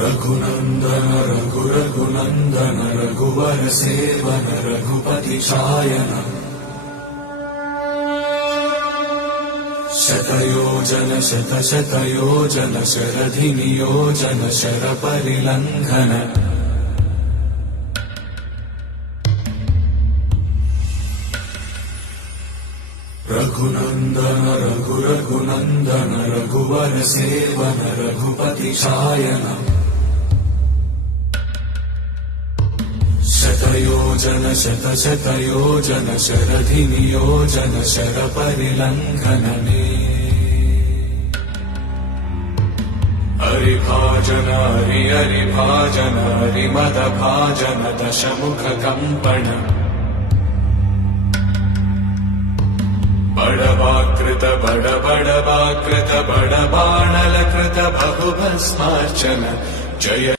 रघुनन्दन रघुनन्दन रघुवर सेवन रघुपति चायन शतयोजन शतशतयोजन शरधि नियोजन शरपरिलङ्घन रघुनन्दन रघुनन्दन रघुवर सेवन रघुपति चायन शतयोजन शतशतयोजन शरधि नियोजन शरपरिलङ्घनने हरिभाजन हरिभाजन हरिमदभाजन दशमुख कम्पण बड़वाकृत बड़वाकृत बड़बाणलकृत बहुभस्मार्चन जय